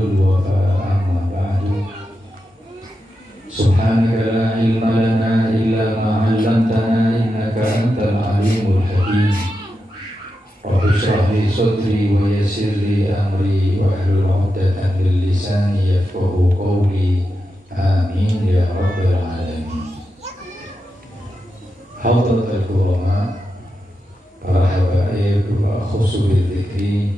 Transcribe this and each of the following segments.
الوفاء أما بعد سبحانك لا علم لنا إلا ما علمتنا إنك أنت العليم الحكيم رب اشرح لي صدري ويسر لي أمري واحلل عقدة من لساني يفقهوا قولي آمين يا رب العالمين. Hadratul Ulama, para habaib wa khusus bidzikri,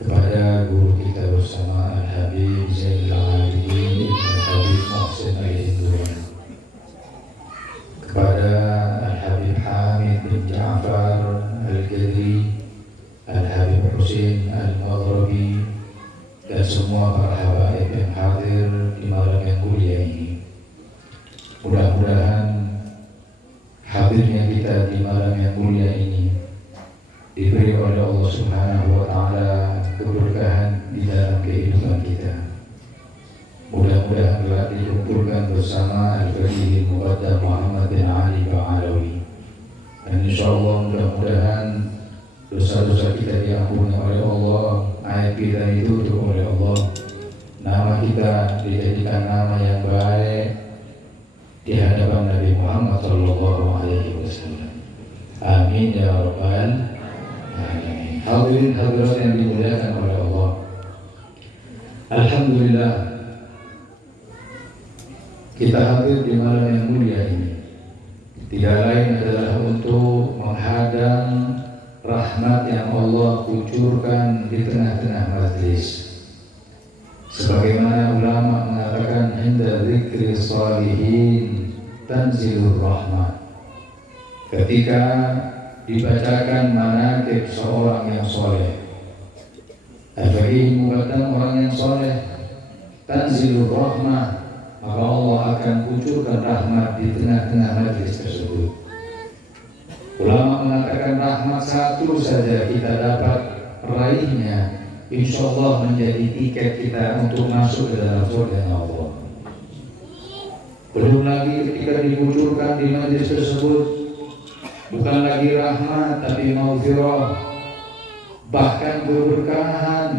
kepada guru kita bersama Al-Habib Zainul Abidin Ibn Habib Muhsin Al-Hindwan, kepada Al-Habib Hamid bin Ja'far Al-Qadri, Al-Habib Husin Al-Maghribi, dan semua para habaib yang hadir di malam yang mulia ini. Mudah-mudahan hadirnya kita di malam yang mulia ini diberi oleh Allah Subhanahu wa Ta'ala keberkahan di dalam kehidupan kita. Mudah-mudahan telah dikumpulkan bersama Al-Faqih Muqaddam Muhammad bin Ali Ba'alawi, dan insyaallah mudah-mudahan dosa-dosa kita diampuni oleh Allah, aib kita ditutup oleh Allah, nama kita dijadikan nama yang baik di hadapan Nabi Muhammad sallallahu alaihi wasallam. Amin ya rabbal alamin. Hadirin hadirat yang dimuliakan oleh Allah. Alhamdulillah kita hadir di malam yang mulia ini tidak lain adalah untuk menghadang rahmat yang Allah kucurkan di tengah-tengah majlis. Sebagaimana ulama mengatakan inda dzikri shalihin tanzilur rahmat. Ketika dibacakan manaqib seorang yang soleh, Al-Faqih Muqaddam orang yang soleh, tanzilur rahmah, maka Allah akan kucurkan rahmat di tengah-tengah majlis tersebut. Ulama mengatakan rahmat satu saja kita dapat raihnya, insyaallah menjadi tiket kita untuk masuk ke dalam surga Allah. Belum lagi ketika dikucurkan di majlis tersebut, bukan lagi rahmat tapi maghfirah, bahkan keberkahan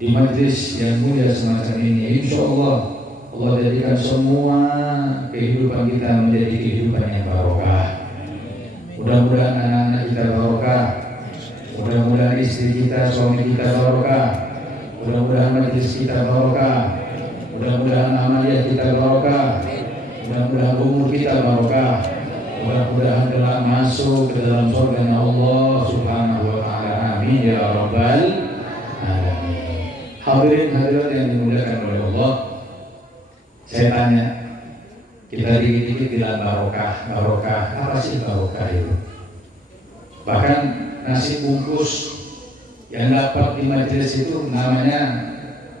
di majlis yang mulia semacam ini. Insyaallah Allah jadikan semua kehidupan kita menjadi kehidupan yang barokah. Mudah-mudahan anak-anak kita barokah, mudah-mudahan istri kita, suami kita barokah, mudah-mudahan majlis kita barokah, mudah-mudahan amaliyah kita barokah, mudah-mudahan umur kita barokah, mudah-mudahan telah masuk ke dalam surga Allah Subhanahu wa Ta'ala. Amin ya rabbal alamin. Hadirin hadirat yang dimuliakan oleh Allah, saya tanya, kita dikit-dikit bilang barokah, barokah, apa sih barokah itu? Bahkan nasi bungkus yang dapat di majelis itu namanya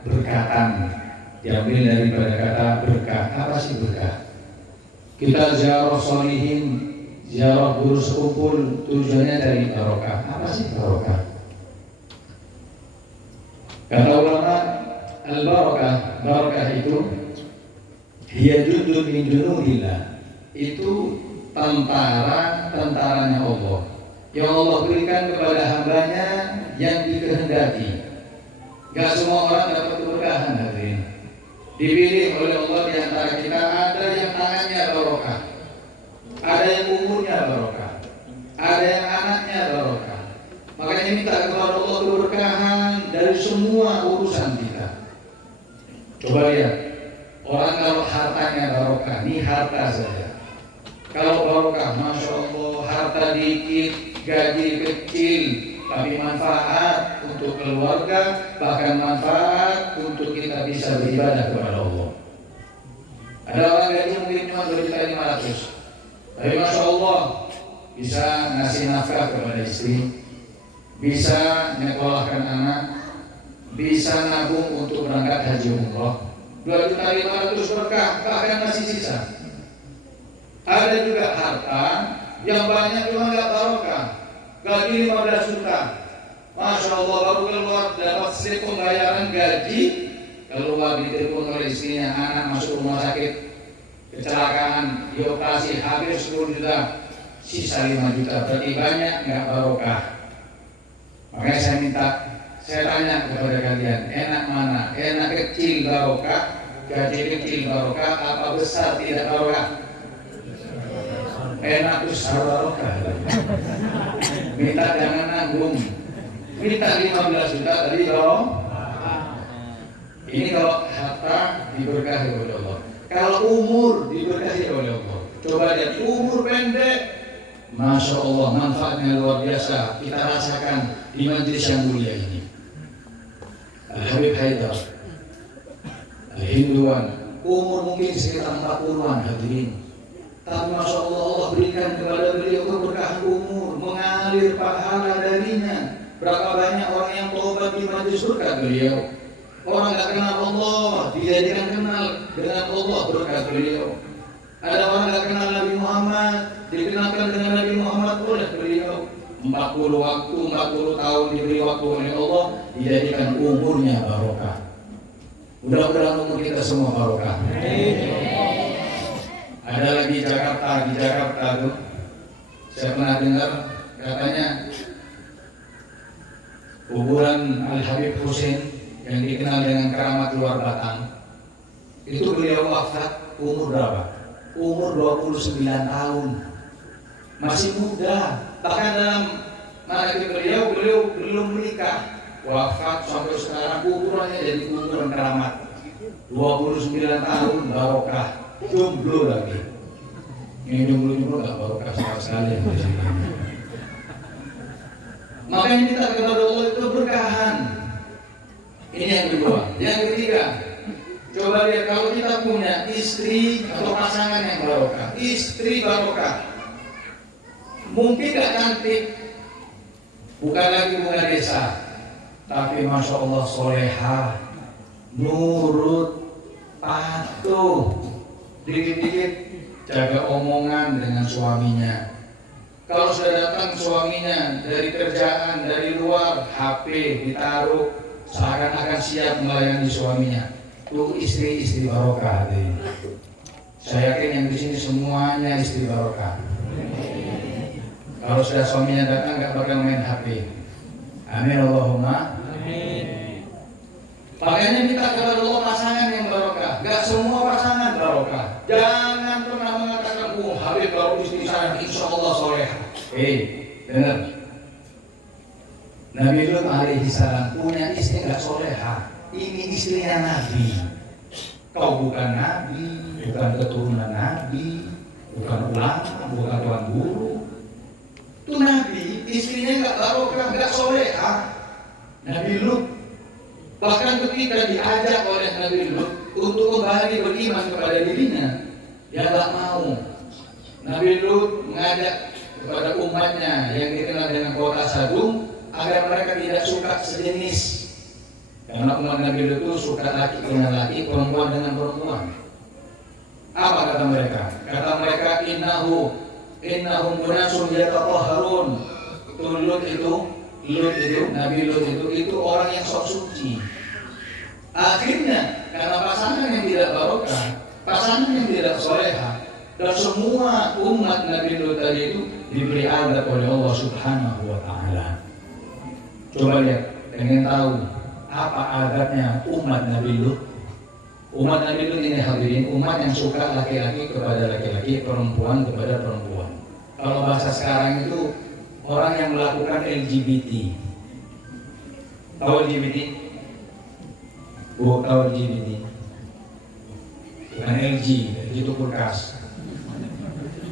berkatan, diambil daripada kata berkah. Apa sih berkah? Kita ziarah sholihin, ziarah guru sekumpul, tujuannya dari barokah. Apa sih barokah? Kata ulama al-barakah, barakah itu hiya jundun min junudillah, itu tentaranya Allah yang Allah berikan kepada hambanya yang dikehendaki. Gak semua orang dapat keberkahan hadirin. Dipilih oleh Allah di antara kita, ada yang tangannya barokah, ada yang umurnya barokah, ada yang anaknya barokah. Makanya minta kepada Allah keberkahan dari semua urusan kita. Coba lihat, orang kalau hartanya barokah, ini harta saja. Kalau barokah, masya Allah, harta dikit, gaji kecil, tapi manfaat untuk keluarga, bahkan manfaat untuk kita bisa beribadah kepada Allah. Ada orang gaji mungkin cuma 2.500.000, tapi masya Allah bisa ngasih nafkah kepada istri, bisa nyekolahkan anak, bisa nabung untuk berangkat haji umroh. 2.500.000 berkah, bahkan masih sisa. Ada juga harta yang banyak cuma nggak barokah, gaji 15 juta, masya Allah, baru keluar dapat slip pembayaran gaji, keluar ditelepon oleh istrinya, anak masuk rumah sakit, kecelakaan, dioperasi, habis 10 juta, sisa 5 juta, berarti banyak nggak barokah. Makanya saya minta saya tanya kepada kalian, enak mana? Enak kecil barokah, gaji kecil barokah, apa besar tidak barokah? Enak besar barokah. Minta jangan nanggung. Minta 15 juta tadi barokah. Ini kalau harta diberkahi oleh Allah. Kalau umur diberkahi oleh Allah. Coba lihat umur pendek, Masya Allah manfaatnya luar biasa. Kita rasakan di majelis yang mulia ini. Al-Habib Haidar Al-Hinduan, umur mungkin sekitar 40-an hadirin. Tapi Masya Allah, Allah berikan kepada beliau keberkahan umur, mengalir pahala darinya. Berapa banyak orang yang tobat di majelis berkat beliau. Orang tak kenal Allah dijadikan kenal dengan Allah berkat beliau. Ada orang tak kenal Nabi Muhammad dikenalkan dengan Nabi Muhammad oleh beliau. 40 tahun diberi waktu oleh Allah, dijadikan umurnya barokah. Mudah-mudahan umur kita semua barokah. Ada lagi di Jakarta tuh, saya pernah dengar katanya kuburan Al-Habib Hussein yang dikenal dengan keramat luar batang. Itu beliau wafat umur berapa? Umur 29 tahun. Masih muda. Bahkan dalam manaqib beliau belum menikah. Wafat sampai sekarang kuburannya jadi kuburan keramat. 29 tahun barokah. Jomblo lagi. Ini jomblo enggak barokah sama sekali. Makanya kita kepada Allah itu berkahan. Ini yang kedua. Yang ketiga, coba lihat kalau kita punya istri atau pasangan yang barokah, istri barokah, mungkin gak cantik, bukan lagi bunga desa, tapi Masya Allah soleha, nurut, patuh, dikit-dikit jaga omongan dengan suaminya. Kalau sudah datang suaminya dari kerjaan, dari luar, HP ditaruh, seakan-akan siap melayani suaminya. Itu istri barokah. Saya yakin yang di sini semuanya istri barokah. Kalau sudah suaminya datang nggak bakal main HP. Amin Allahumma. Amin. Makanya kita kepada Allah pasangan yang barokah. Gak semua pasangan barokah. Jangan pernah mengatakan, Habib baru istri saya, insya Allah soleh. Dengar. Nabi Lut alaihi salam punya istri gak soleha. Ini istrinya Nabi. Kau bukan Nabi, bukan keturunan Nabi, bukan ulama, bukan tuan guru. Itu Nabi, istrinya gak barokah, gak soleha. Nabi Lut bahkan ketika diajak oleh Nabi Lut untuk kembali beriman kepada dirinya, dia gak mau. Nabi Lut mengajak kepada umatnya yang dikenal dengan kota Sadum agar mereka tidak suka sejenis. Karena umat Nabi Lut itu suka laki dengan laki, perempuan dengan perempuan. Apa kata mereka? Kata mereka innahum unasun yatatahharun. Lut itu Nabi Lut itu orang yang sok suci. Akhirnya karena pasangan yang tidak barokah, pasangan yang tidak soleha, dan semua umat Nabi Lut tadi itu diberi azab oleh Allah Subhanahu wa Ta'ala. Coba lihat, pengen tahu apa azabnya umat Nabi Lut? Umat Nabi Lut ini hadirin, umat yang suka laki-laki kepada laki-laki, perempuan kepada perempuan. Kalau bahasa sekarang itu orang yang melakukan LGBT. Tahu LGBT? Tahu LGBT? Bukan LG, itu kulkas.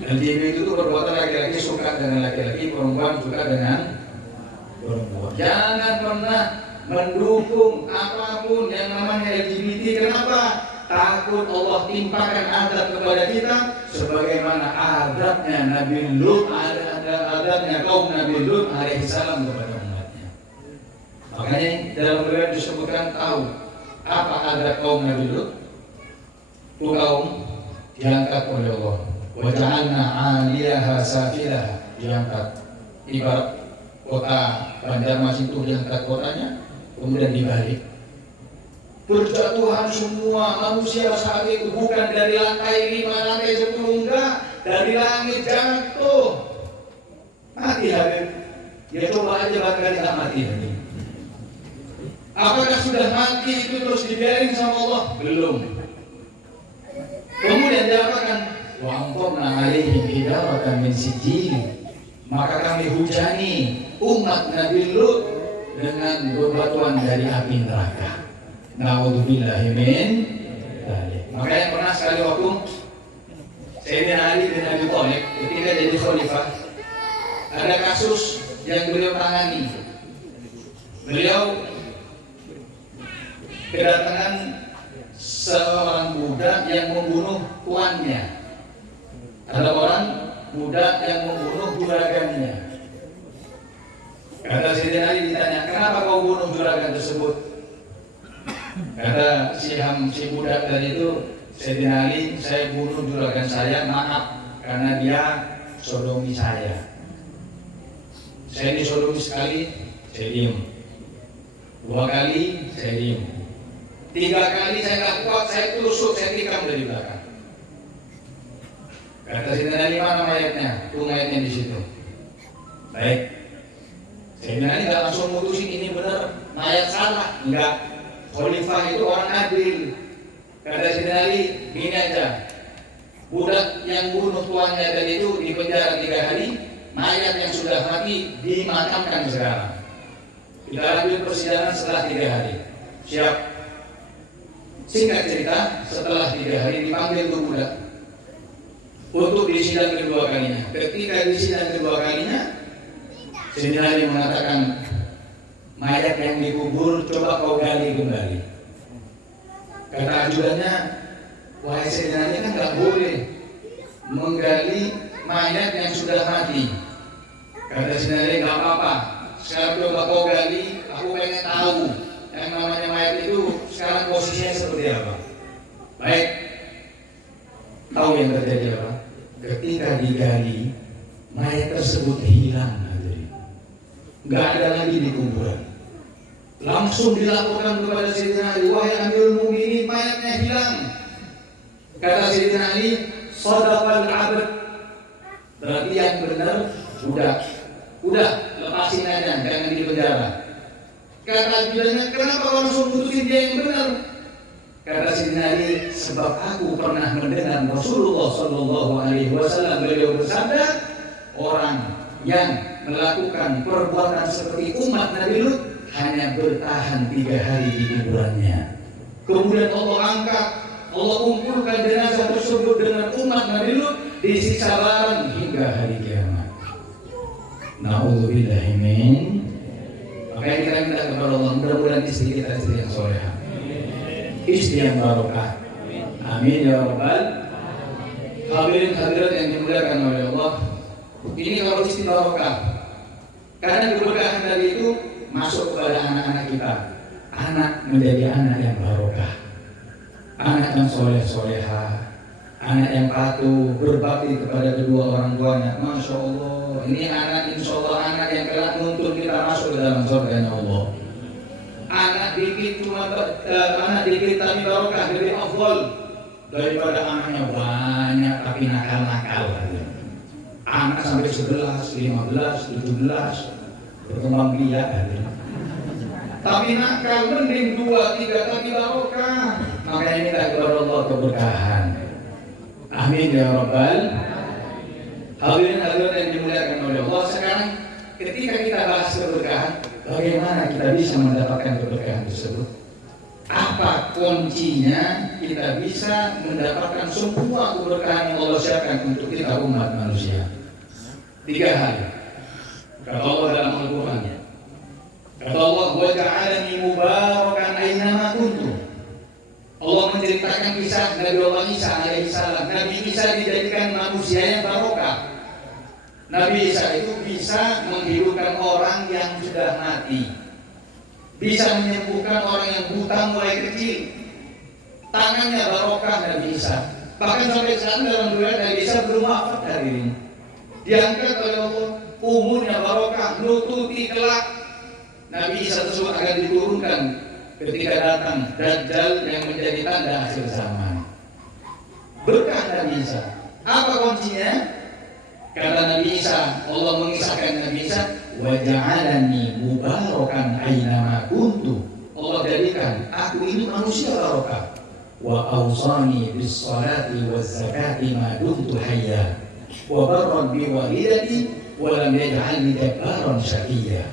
LGBT itu perbuatan laki-laki suka dengan laki-laki, perempuan suka dengan perempuan. Jangan pernah mendukung apapun yang namanya LGBT. Kenapa? Takut Allah timpakan azab kepada kita sebagaimana azabnya Nabi Lut, azabnya kaum Nabi Lut alaihi salam kepada umatnya. Makanya dalam riwayat disebutkan tahu apa azab kaum Nabi Lut? Itu kaum diangkat oleh Allah. Wa ja'alna 'aliyaha safilaha, diangkat. Ibarat kota Banjarmasin itu diangkat kotanya, kemudian dibalik. Berjatuhan semua manusia saat itu bukan dari lantai 5, lantai 10, enggak, dari langit jatuh. Mati Habib. Ya coba aja bakal tidak mati lagi. Apakah sudah mati itu terus dibiarin sama Allah? Belum. Kemudian diapakan? Wa amtarna alaihim hijaratan min sijil. Maka kami hujani umat Nabi Lut dengan bebatuan dari api neraka. Na'udzubillahi min dzalik. Makanya pernah sekali waktu Sayyidina Ali bin Abi Thalib ketika jadi khalifah, ada kasus yang beliau tangani. Beliau kedatangan seorang budak yang membunuh tuannya. Ada orang budak yang membunuh juragannya. Kata Sayyidina Ali ditanya, kenapa kau bunuh juragan tersebut? Kata si budak tadi itu, Sayyidina Ali, saya bunuh juragan saya, maaf, karena dia sodomi saya. Saya disodomi sekali, saya diem. 2 kali, saya diem. 3 kali saya nggak kuat, saya tusuk, saya tikam dari belakang. Kata Sayyidina Ali, mana mayatnya? Tuh mayatnya di situ. Baik. Sayyidina Ali nggak langsung mutusin ini benar, mayat salah. Enggak. Khalifah itu orang adil. Kata Sayyidina Ali, gini aja. Budak yang bunuh tuannya tadi itu dipenjara 3 hari, mayat yang sudah mati dimakamkan sekarang. Kita lanjut persidangan setelah 3 hari. Siap. Singkat cerita, setelah 3 hari dipanggil tuh budak untuk disidang kedua kalinya. Ketika disidang kedua kalinya, Sayyidina Ali mengatakan, mayat yang dikubur coba kau gali kembali. Kata ajudannya, wahai Sayyidina Ali, kan nggak boleh menggali mayat yang sudah mati. Kata Sayyidina Ali, nggak apa-apa. Sekarang coba kau gali, aku pengen tahu yang namanya mayat itu sekarang posisinya seperti apa. Baik. Tahu yang terjadi apa? Ketika digali, mayat tersebut hilang. Nggak ada lagi di kuburan. Langsung dilaporkan kepada Sayyidina Ali, wahai Amirul Mukminin, mayatnya hilang. Kata Sayyidina Ali, shadaqal 'abd. Berarti yang benar udah lepasin aja, jangan di penjara. Kata ajudannya, kenapa kau langsung putusin dia yang benar? Kata Sayyidina Ali, sebab aku pernah mendengar Rasulullah Shallallahu Alaihi Wasallam beliau bersabda, orang yang melakukan perbuatan seperti umat Nabi Lut hanya bertahan 3 hari di kuburannya. Kemudian Allah angkat, Allah kumpulkan jenazah tersebut dengan umat Nabi Lut disiksa bareng hingga hari kiamat. Na'udzubillahi min. Makanya kita minta kepada Allah, mudah-mudahan istri kita istri yang solehah, istri yang barokah. Amin ya rabbal. Hadirin hadirat yang dimuliakan oleh Allah. Ini kalau istri barokah, karena keberkahan dari itu masuk kepada anak-anak kita. Anak menjadi anak yang barokah, anak yang soleh-solehah, anak yang patuh, berbakti kepada kedua orang tuanya. Masya Allah, ini anak insya Allah anak yang kelak nuntun kita masuk ke dalam surganya Allah. Anak dikit anak dikit tapi barokah lebih afdal daripada anaknya banyak tapi nakal-nakal. Anak sampai 11, 15, 17 berkembang biak. Tapi nakal mending 2, 3 tapi barokah. Makanya minta kepada Allah keberkahan. Amin ya rabbal. Hadirin hadirat yang dimuliakan oleh Allah, sekarang ketika kita bahas keberkahan, bagaimana kita bisa mendapatkan keberkahan tersebut? Apa kuncinya kita bisa mendapatkan semua keberkahan yang Allah siapkan untuk kita umat manusia? 3 hal. Kata Allah dalam Al-Quran. Kata Allah, wa ja'alani mubarakan aynama kuntu. Allah menceritakan kisah Nabi Allah Isa alaihissalam. Nabi Isa dijadikan manusia yang barokah. Nabi Isa itu bisa menghidupkan orang yang sudah mati, bisa menyembuhkan orang yang buta mulai kecil. Tangannya barokah Nabi Isa. Bahkan sampai sekarang dalam riwayat Nabi Isa belum wafat hari ini. Diangkat oleh Allah, umurnya barokah, nututi kelak Nabi Isa tersebut akan diturunkan ketika datang Dajjal yang menjadi tanda akhir zaman. Berkah Nabi Isa. Apa kuncinya? Kata Nabi Isa, Allah mengisahkan Nabi Isa, wa ja'alani mubarakan aynama kuntu. Allah jadikan aku ini manusia barokah. Wa awsani bis salati waz zakati ma dumtu hayya wa barran bi walidati wa lam yaj'alni jabbaran syaqiyya.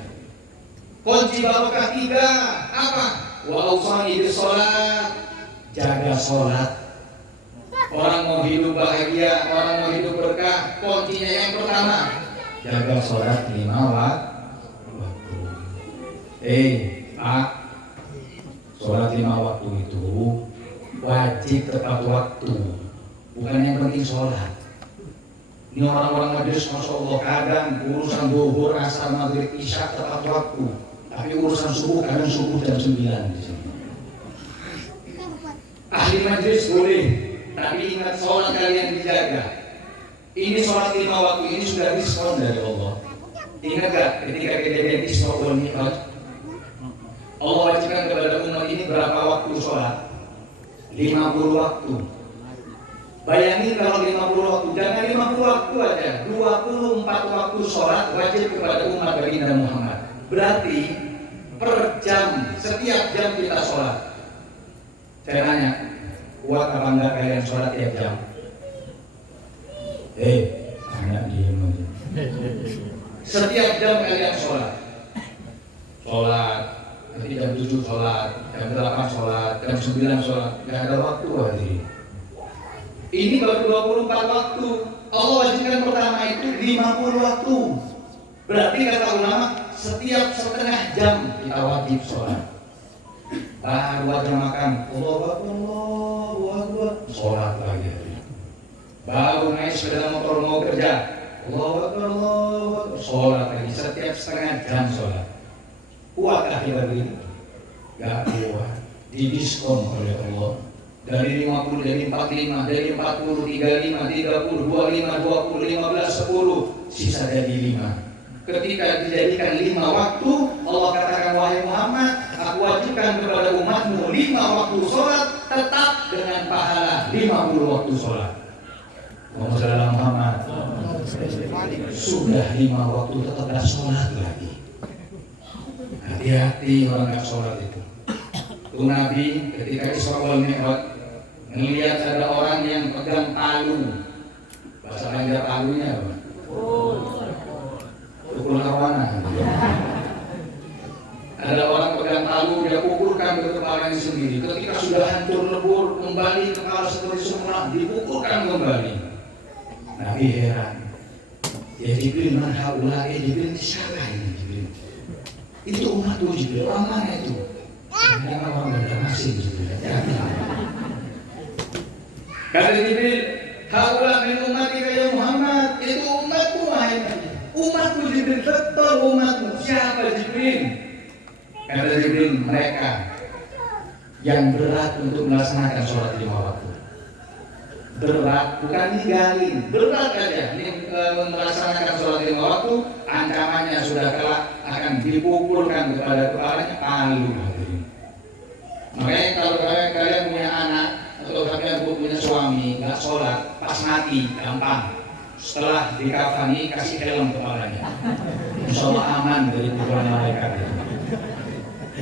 Kunci barokah 3 apa? Wa awsani bis salat, jaga salat. Orang mau hidup bahagia, orang mau hidup berkah, kuncinya yang pertama jaga sholat 5 waktu. Pak, sholat 5 waktu itu wajib tepat waktu, bukan yang penting sholat. Ini orang-orang majelis, masya Allah, kadang urusan zuhur, asar, maghrib, isya tepat waktu, tapi urusan subuh kadang subuh jam 9 di sini. Ahli majelis boleh, tapi ingat sholat kalian dijaga. Ini sholat 5 waktu ini sudah diskon dari Allah. Ingat gak ketika kejadian Isra wal Mi'raj, Allah wajibkan kepada umat ini berapa waktu sholat? 50 waktu. Bayangin kalau 50 waktu, jangan 50 waktu aja, 24 waktu sholat wajib kepada umat baginda Muhammad. Berarti per jam, setiap jam kita sholat. Saya tanya, kuat apa enggak kalian sholat tiap jam? Anak diem aja. Setiap jam kalian sholat. Nanti jam 7 sholat, jam 8 sholat, jam 9 sholat. Gak ada waktu hadirin. Ini baru 24 waktu. Allah wajibkan pertama itu 50 waktu. Berarti kata ulama, setiap setengah jam kita wajib sholat. Baru aja makan, Allahu Akbar, sholat lagi. Baru naik sepeda motor mau kerja, Allahu Akbar, sholat lagi. Setiap setengah jam sholat. Kuatkah kita begini? Gak kuat. Didiskon oleh Allah. Dari 50, dari 45, dari 40, 35, 30, 25, 20, 15, 10, sisa jadi 5. Ketika dijadikan 5 waktu, Allah katakan, wahai Muhammad, aku wajibkan kepada umatmu 5 waktu sholat, tetap dengan pahala 50 waktu sholat. Muhammad sudah 5 waktu tetap gak sholat lagi. Hati-hati orang gak sholat itu. Itu Nabi ketika Isra wal Mi'raj melihat ada orang yang pegang palu. Bahasa Banjar palunya apa? Pukul arwana. Ada orang pegang palu, dia pukulkan ke kepalanya sendiri. Ketika sudah hancur lebur, kembali kepala seperti semula, dipukulkan kembali. Nabi heran. Ya Jibril, man haula, Jibril, siapa ini Jibril? Itu umatku Jibril, orang mana itu? Jangan orang Banjarmasin Jibril. Kata Jibril, haula min umatika ya Muhammad, itu umatku wahai Nabi. Umatku Jibril, betul umatmu. Siapa Jibril? Kata Jibril, mereka yang berat untuk melaksanakan sholat 5 waktu. Berat, bukan digalin, berat aja. Ini melaksanakan sholat 5 waktu, ancamannya sudah kelak akan dipukulkan kepada kepalanya palu. Makanya kalau kalian punya anak atau kalian punya suami nggak sholat, pas mati gampang. Setelah dikafani kasih helm kepalanya. Insya Allah aman dari pukulan malaikat.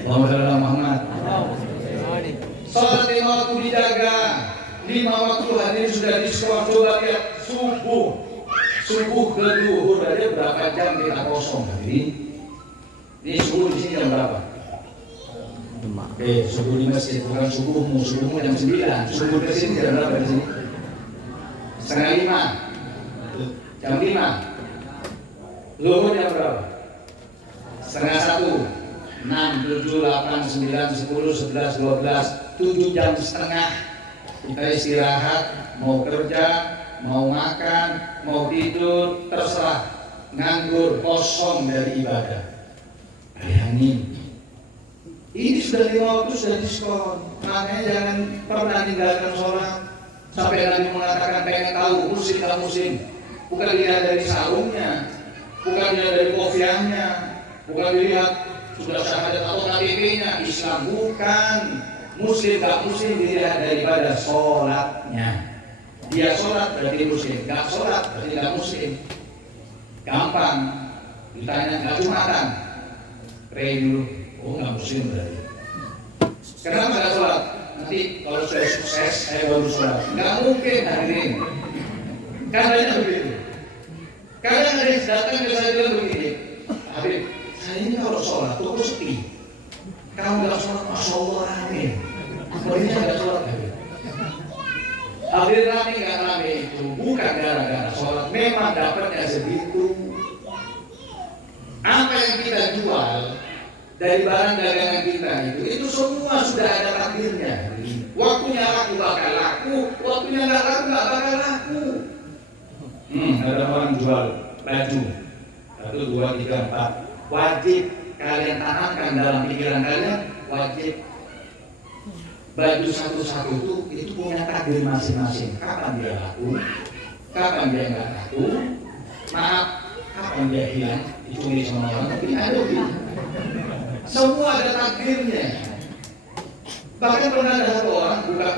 Muhammad. Sholat 5 waktu dijaga. 5 waktu hadir sudah diskon. Coba lihat subuh ke zuhur aja berapa jam kita kosong ini subuh di sini jam berapa? Subuh di masjid bukan subuhmu jam 9. Subuh di sini jam berapa di sini? Setengah 5. Jam 5. Zuhur jam berapa? Setengah 1. 6, 7, 8, 9, 10, 11, 12, 7 jam setengah kita istirahat, mau kerja, mau makan, mau tidur, terserah, nganggur, kosong dari ibadah. Ini sudah 5 waktu sudah diskon. Makanya jangan pernah tinggalkan sholat. Sampai Nabi mengatakan pengen tahu muslim tak muslim, bukan dilihat dari sarungnya, bukan dilihat dari kofiahnya, bukan dilihat sudah syahadat atau KTP-nya. Islam bukan. Muslim gak muslim dilihat daripada sholatnya. Dia sholat berarti muslim, gak sholat berarti gak muslim. Gampang. Ditanya gak jumatan, pray dulu. Oh gak muslim berarti. Kenapa nggak sholat? Nanti kalau saya sukses, saya baru sholat. Nggak mungkin hadirin. Katanya begitu. Kadang ada yang datang ke saya bilang begini, Habib, saya ini kalau sholat toko sepi. Kalau nggak sholat, masya Allah amin. Sebenarnya nggak sholat Habib. Habib rame nggak rame itu bukan gara-gara sholat. Memang dapatnya segitu. Apa yang kita jual dari barang dagangan kita itu semua sudah ada takdirnya. Waktunya laku bakal laku, waktunya nggak laku nggak bakal laku. Ada orang jual baju 1, 2, 3, 4. Wajib kalian tanamkan dalam pikiran kalian, wajib baju satu-satu itu punya takdir masing-masing. Kapan dia laku, kapan dia nggak laku, maaf, kapan dia hilang, dicuri sama orang, tapi ada semua ada takdirnya. Bahkan pernah ada satu orang buka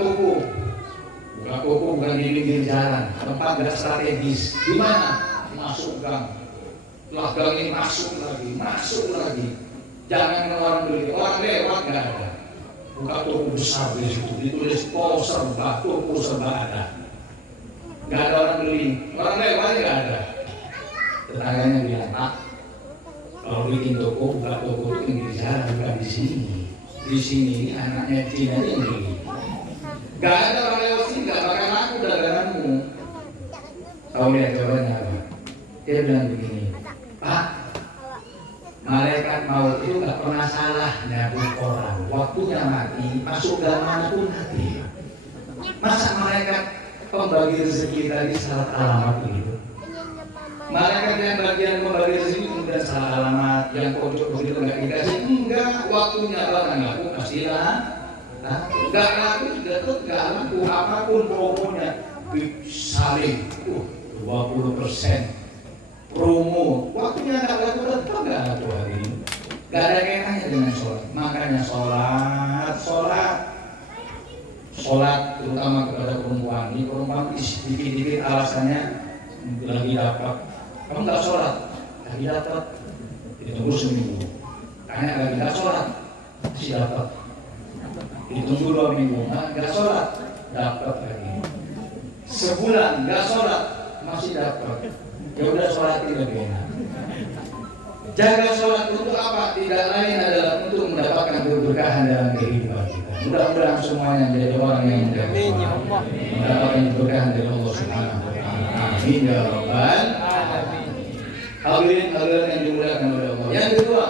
toko bukan di pinggir jalan, tempat nggak strategis. Di mana? Masuk gang. Setelah gang ini masuk lagi. Jangan orang beli, orang lewat nggak ada. Buka toko besar di situ, ditulis toko serba ada. Nggak ada orang beli, orang lewat nggak ada. Tetangganya bilang, Pak, kalau bikin toko, buka toko itu pinggir jalan, bukan di sini. Di sini anaknya Cina yang beli. Gak ada orang lewat sini, gak bakal laku daganganmu. Tahu lihat jawabannya apa? Dia bilang begini, Pak, malaikat maut itu gak pernah salah nyabut orang. Waktunya mati, masuk dalam mana pun mati. Masa malaikat pembagi rezeki tadi salah alamat begitu? Malaikat yang bagian membagi rezeki kemudian salah alamat, yang pojok begitu nggak dikasih, enggak, waktunya bakal laku pastilah. Nggak laku tetap nggak laku, apapun promonya saling 20% promo, waktunya nggak laku tetap nggak laku hari ini. Nggak ada kaitannya dengan sholat. Makanya sholat terutama kepada perempuan. Ini perempuan dikit-dikit alasannya lagi dapat. Kamu nggak sholat, lagi dapat. Ditunggu seminggu. Tanya lagi nggak sholat, masih dapat. Ditunggu 2 minggu, nggak sholat, dapat lagi. Sebulan nggak sholat, masih dapat. Ya udah sholatin lebih enak. Jaga sholat untuk apa? Tidak lain adalah untuk mendapatkan keberkahan dalam kehidupan kita. Mudah-mudahan semuanya menjadi orang yang mendapatkan keberkahan dari Allah Subhanahu wa Ta'ala. Amin ya rabbal alamin. Hadirin yang dimuliakan oleh Allah. Yang kedua,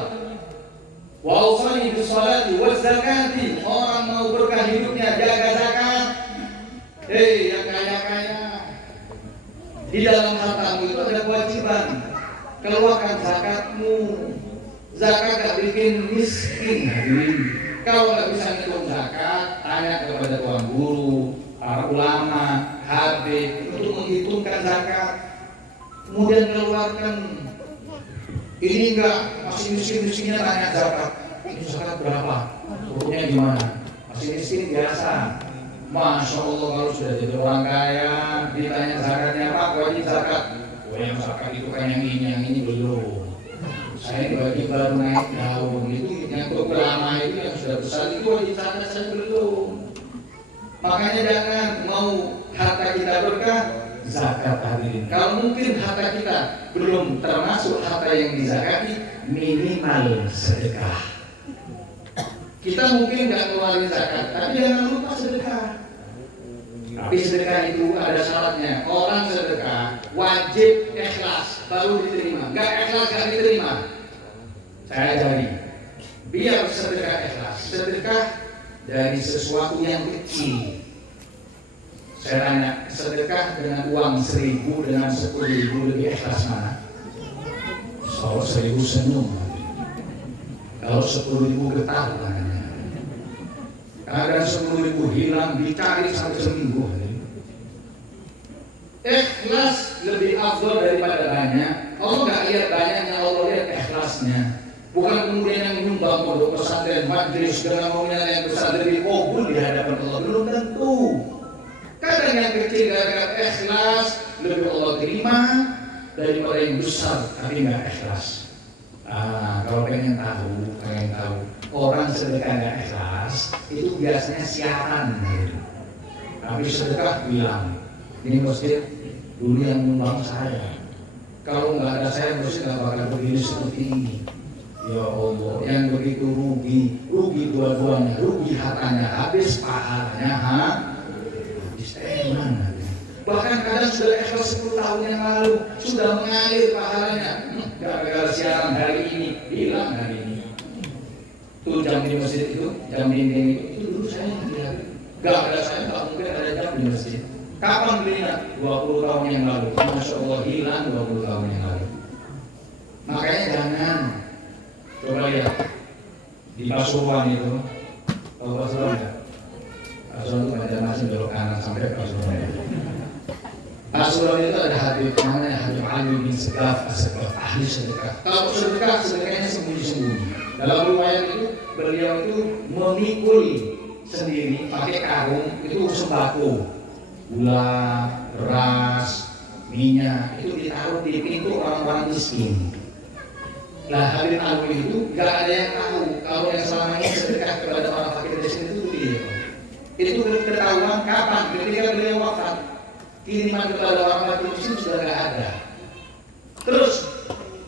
wa awsani bis salati waz zakati. Orang mau berkah hidupnya jaga zakat. Hei yang kaya-kaya, di dalam hartamu itu ada kewajiban. Keluarkan zakatmu. Zakat gak bikin miskin. Kalau gak bisa ngitung zakat, tanya kepada tuan guru, para ulama, habib untuk menghitungkan zakat. Kemudian keluarkan. Ini enggak, masih miskin-miskinnya tanya zakat. Ini zakat berapa? Turunnya gimana? Masih miskin biasa. Masya Allah kalau sudah jadi orang kaya, ditanya zakatnya apa? Wajib zakat. Yang zakat itu kan yang ini belum. Saya ini wajib baru naik daun. Itu yang ulama itu yang sudah besar itu wajib zakat, saya belum. Makanya jangan mau harta kita berkah, zakat hadirin. Kalau mungkin harta kita belum termasuk harta yang dizakati, minimal sedekah. Kita mungkin nggak keluarin zakat, tapi jangan lupa sedekah. Tapi sedekah itu ada syaratnya. Orang sedekah wajib ikhlas baru diterima. Nggak ikhlas nggak diterima. Saya ajari. Biar sedekah ikhlas. Sedekah dari sesuatu yang kecil. Saya tanya, sedekah dengan uang 1.000 dengan 10.000 lebih ikhlas mana? Kalau 1.000 senyum, kalau 10.000 getar tangannya. Kadang 10.000 hilang dicari sampai seminggu. Ikhlas lebih afdal daripada banyak. Allah nggak lihat banyaknya, Allah lihat ikhlasnya. Bukan kemudian yang menyumbang pondok pesantren majlis dengan nominal yang besar lebih kabul di hadapan Allah, belum tentu. Kadang yang kecil gara-gara ikhlas lebih Allah terima daripada yang besar tapi nggak ikhlas. Kalau pengen tahu orang sedekah nggak ikhlas itu biasanya siaran. Tapi sedekah bilang, ini masjid dulu yang nyumbang saya. Kalau nggak ada saya masjid nggak bakal begini seperti ini. Ya Allah, yang begitu rugi dua-duanya, rugi hartanya, habis pahalanya, habis eman. Bahkan kadang sudah ikhlas 10 tahun yang lalu, sudah mengalir pahalanya. Gara-gara siaran hari ini, hilang hari ini. Itu jam di masjid itu, jam dinding itu dulu saya yang lihat. Gak ada, saya tak mungkin ada jam di masjid. Kapan belinya? 20 tahun yang lalu. Masya Allah, hilang 20 tahun yang lalu. Makanya jangan. Coba lihat di Pasuruan itu, tahu Pasuruan nggak? Pasuruan itu ada masih belok kanan sampai Pasuruan. Pasuruan itu ada Habib namanya Habib Ali bin Segaf, ahli sedekah. Kalau sedekahnya sembunyi-sembunyi. Dalam riwayat itu beliau itu memikul sendiri pakai karung itu sembako, gula, beras, minyak itu ditaruh di pintu orang-orang miskin. Nah, Habib Ali itu gak ada yang tahu kalau yang selama ini sedekah kepada orang fakir di sini itu dia. Itu ketahuan kapan? Ketika beliau wafat, kiriman kepada orang fakir di sini sudah gak ada. Terus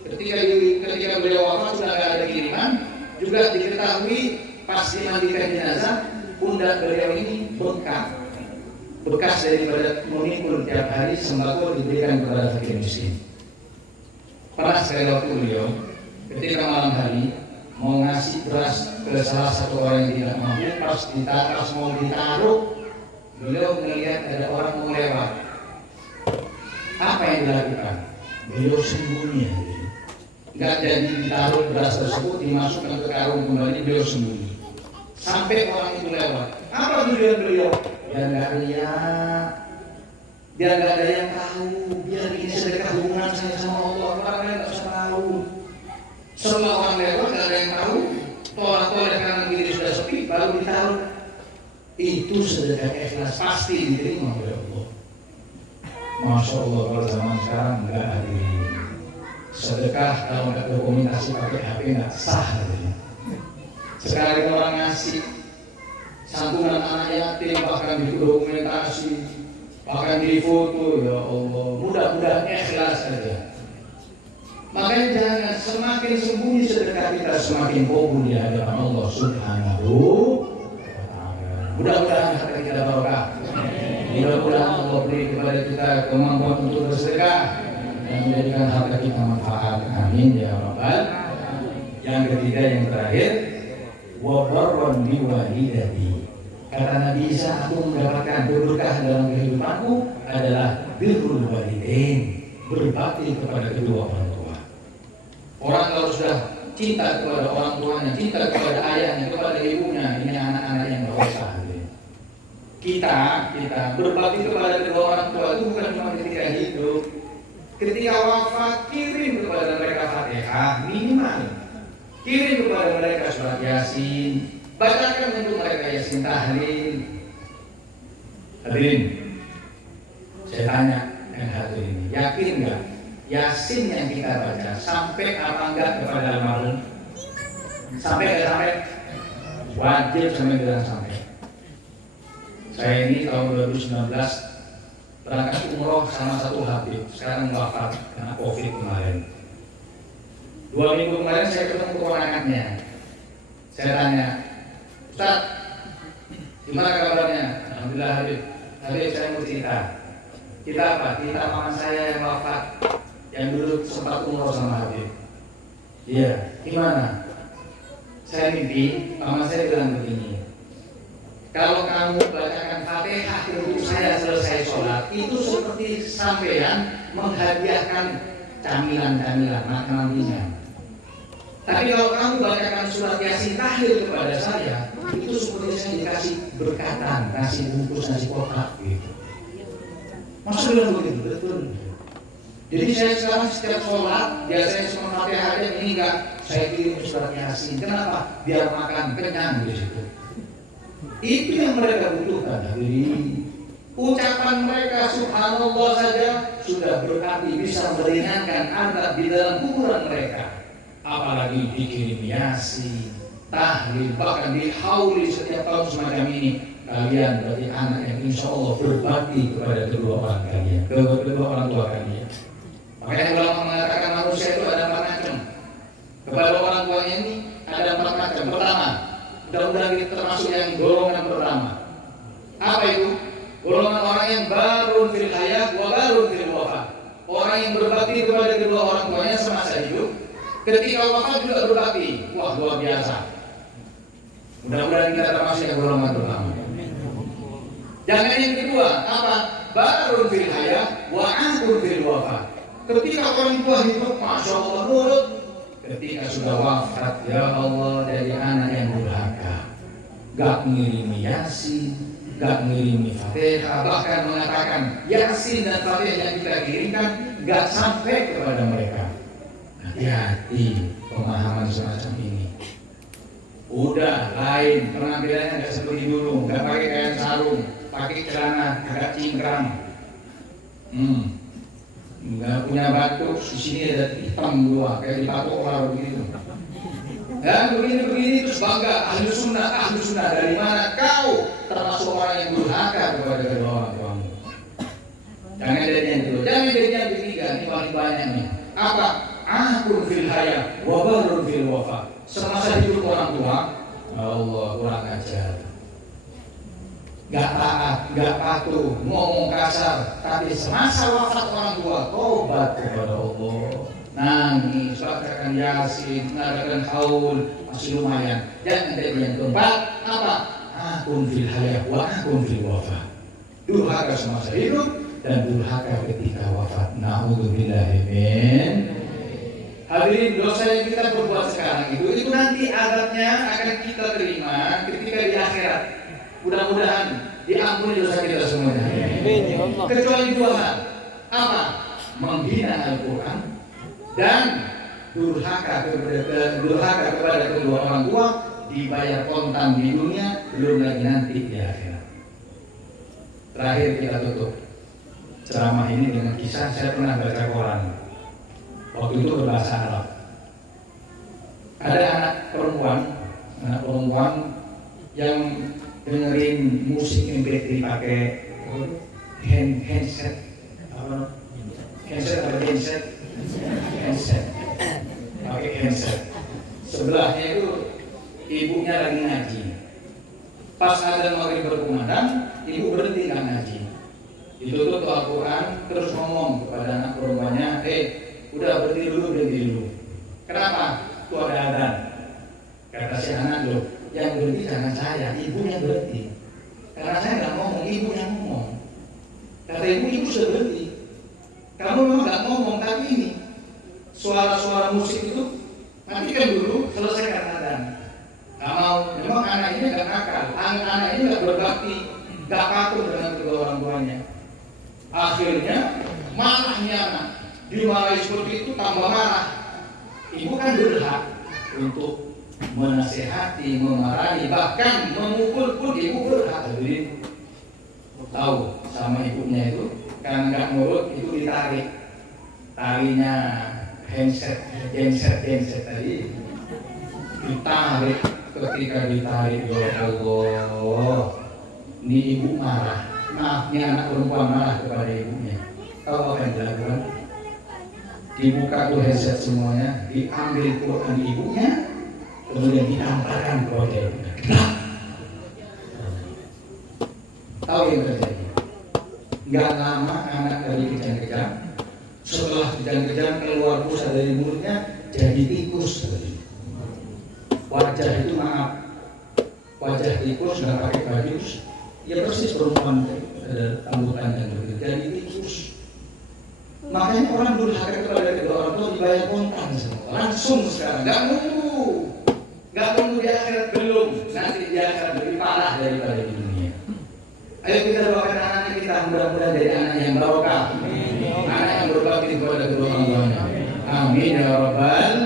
ketika beliau wafat sudah gak ada kiriman, juga diketahui pas dimandikan jenazah, pundak beliau ini bengkak, bekas daripada memikul tiap hari sembako diberikan kepada fakir miskin. Pernah sekali waktu beliau ketika malam hari mau ngasih beras ke salah satu orang yang tidak mampu, pas mau ditaruh, beliau melihat ada orang mau lewat. Apa yang dilakukan? Beliau sembunyi. Nggak jadi ditaruh beras tersebut, dimasukkan ke karung kembali, beliau sembunyi. Sampai orang itu lewat. Apa tujuan beliau? Dia nggak lihat, dia nggak ada yang tahu. Biar ini sedekah hubungan saya sama Allah, orang lain nggak usah tahu. Setelah orang lewat nggak ada yang tahu, tolak-tolak kanan kiri sudah sepi, baru ditaruh. Itu sedekah ikhlas pasti diterima oleh Allah. Masya Allah, kalau zaman sekarang nggak ada. Sedekah kalau nggak dokumentasi pakai HP nggak sah. Sekarang orang ngasih santunan anak yatim bahkan didokumentasi, bahkan difoto, ya Allah. Mudah-mudahan ikhlas saja. Makanya jangan semakin sembunyi sedekah kita semakin kabul di hadapan Allah Subhanahu wa Ta'ala. Mudah-mudahan harta kita barokah. Mudah-mudahan Allah beri kepada kita kemampuan untuk bersedekah dan menjadikan harta kita manfaat. Amin ya rabbal. Yang ketiga, yang terakhir, wa barran bi walidati. Kata Nabi Isa, aku mendapatkan berkah dalam kehidupanku adalah birrul walidain, berbakti kepada kedua orang tua. Orang kalau sudah cinta kepada orang tuanya, cinta kepada ayahnya, kepada ibunya, ini anak-anak yang berdosa. Kita berbakti kepada kedua orang tua itu bukan cuma ketika hidup. Ketika wafat, kirim kepada mereka Fatihah minimal. Kirim kepada mereka surat Yasin. Bacakan untuk mereka Yasin tahlil. Hadirin, saya tanya yang satu ini, yakin nggak Yasin yang kita baca sampai apa enggak kepada almarhum? Sampai nggak sampai? Wajib sampai tidak sampai. Saya ini tahun 2019 berangkat umroh sama satu habib, sekarang wafat karena COVID kemarin. 2 minggu kemarin saya ketemu keponakannya. Saya tanya, Ustaz, gimana kabarnya? Alhamdulillah Habib. Habib, saya mau cerita. Kita apa? Kita paman saya yang wafat, yang dulu sempat umroh sama Habib. Iya, gimana? Saya mimpi, paman saya bilang begini. Kalau kamu bacakan Fatihah untuk saya selesai sholat, itu seperti sampean menghadiahkan camilan-camilan, makanan ringan. Tapi kalau kamu bacakan surat Yasin tahlil kepada saya, itu seperti saya dikasih berkatan, kasih bungkus nasi kotak gitu. Maksudnya begitu, betul. Jadi saya sekarang setiap sholat, biasanya cuma Fatihah aja, ini enggak, saya kirim surat Yasin. Kenapa? Biar makan kenyang di situ. Itu yang mereka butuhkan. Jadi ucapan mereka subhanallah saja sudah berarti bisa meringankan azab di dalam kuburan mereka. Apalagi dikirim Yasin, tahlil, bahkan dihauli setiap tahun semacam ini, kalian berarti anak yang insya Allah berbakti kepada kedua orang kalian, kedua orang tua kalian. Makanya ulama mengatakan manusia itu ada 4 macam. Kepada orang tuanya ini ada 4 macam. Pertama, mudah-mudahan kita termasuk yang golongan pertama. Apa itu? Golongan orang yang barun fil hayat wa barun fil wafat. Orang yang berbakti kepada kedua orang tuanya semasa hidup, ketika wafat juga berbakti. Wah, luar biasa. Mudah-mudahan kita termasuk yang golongan pertama. Jangan yang kedua, apa? Barun fil hayat wa akun fil wafat. Ketika orang tua hidup, masya Allah nurut. Ketika sudah wafat, ya Allah, jadi anak yang durhaka, gak ngirimi Yasin, gak ngirimi Fatihah, bahkan mengatakan Yasin dan Fatihah yang kita kirimkan gak sampai kepada mereka. Hati-hati pemahaman semacam ini. Udah lain, penampilannya gak seperti dulu, gak pakai kain sarung, pakai celana agak cingkrang. Nggak punya batuk, di sini ada hitam dua, kayak dipatok orang begitu. Dan begini terus bangga, ahlu sunnah. Dari mana kau termasuk orang yang durhaka kepada kedua orang tuamu? Jangan jadi yang kedua, jangan jadi yang ketiga. Ini paling banyak nih. Apa? Akun fil hayat, wabarun fil wafat. Semasa hidup orang tua, Allah kurang ajar. Gak taat, gak patuh, ngomong kasar, tapi semasa wafat orang tua, tobat kepada Allah, nangis, bacakan Yasin, mengadakan haul, masih lumayan. Jangan jadi yang keempat, apa? Akun fil hayat wa akun fil wafat. Durhaka semasa hidup dan durhaka ketika wafat. Na'udzubillahi min. Hadirin, dosa yang kita berbuat sekarang itu nanti adabnya akan kita terima ketika di akhirat. Mudah-mudahan diampuni dosa kita semuanya. Kecuali 2 hal. Apa? Menghina Al-Quran dan durhaka kepada kedua orang tua, dibayar kontan di dunia, belum lagi nanti di akhirat. Terakhir kita tutup ceramah ini dengan kisah. Saya pernah baca koran. Waktu itu berbahasa Arab. Ada anak perempuan yang dengerin musik MP3 pakai handset pakai handset. Sebelahnya itu ibunya lagi ngaji. Pas adzan maghrib berkumandang, ibu berhenti nggak ngaji, ditutup Al-Quran, terus ngomong kepada anak perempuannya, udah berhenti dulu. Kenapa? Itu ada adzan. Kata si anak, loh, yang berhenti jangan saya, ibunya berhenti. Karena saya nggak ngomong, ibu yang ngomong. Kata ibu sudah berhenti. Kamu memang nggak ngomong, tapi ini suara-suara musik itu matikan dulu, selesaikan adzan. Nggak mau, memang anak ini nggak nakal, anak ini nggak berbakti, nggak patuh dengan kedua orang tuanya. Akhirnya marahnya anak, dimarahi seperti itu tambah marah. Ibu kan berhak untuk menasehati, memarahi, bahkan memukul pun ibu berhak. Jadi tahu sama ibunya itu, karena nggak nurut itu ditarik, talinya handset tadi ditarik. Ketika ditarik, ya Allah, ini ibu marah. Maaf, ini anak perempuan marah kepada ibunya. Tahu apa yang dilakukan? Dibuka tuh handset semuanya, diambil Quran ibunya, kemudian diantarkan ke hotel. Tahu yang terjadi? Gak lama anak dari kejang-kejang, setelah kejang-kejang keluar busa dari mulutnya, jadi tikus. Wajah itu wajah tikus nggak pakai baju, ya persis perempuan rambut panjang begitu, jadi tikus. Makanya orang durhaka kepada kedua orang tua dibayar kontan langsung sekarang, nggak nunggu di akhirat, belum, nanti di akhirat lebih parah daripada di dunia. Ayo kita doakan anak kita, mudah-mudahan jadi anak yang barokah, anak yang berbakti kepada kedua orang tuanya. Amin ya rabbal.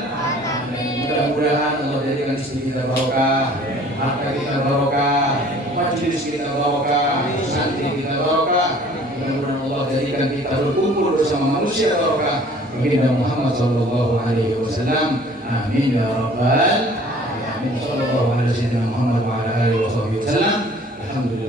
Mudah-mudahan Allah jadikan istri kita barokah, harta kita barokah, majelis kita barokah, santri kita barokah. Mudah-mudahan Allah jadikan kita berkumpul bersama manusia barokah. Baginda Muhammad sallallahu alaihi wasallam. Amin ya rabbal alamin. Amin. Sallallahu alaihi wasallam. Alhamdulillah.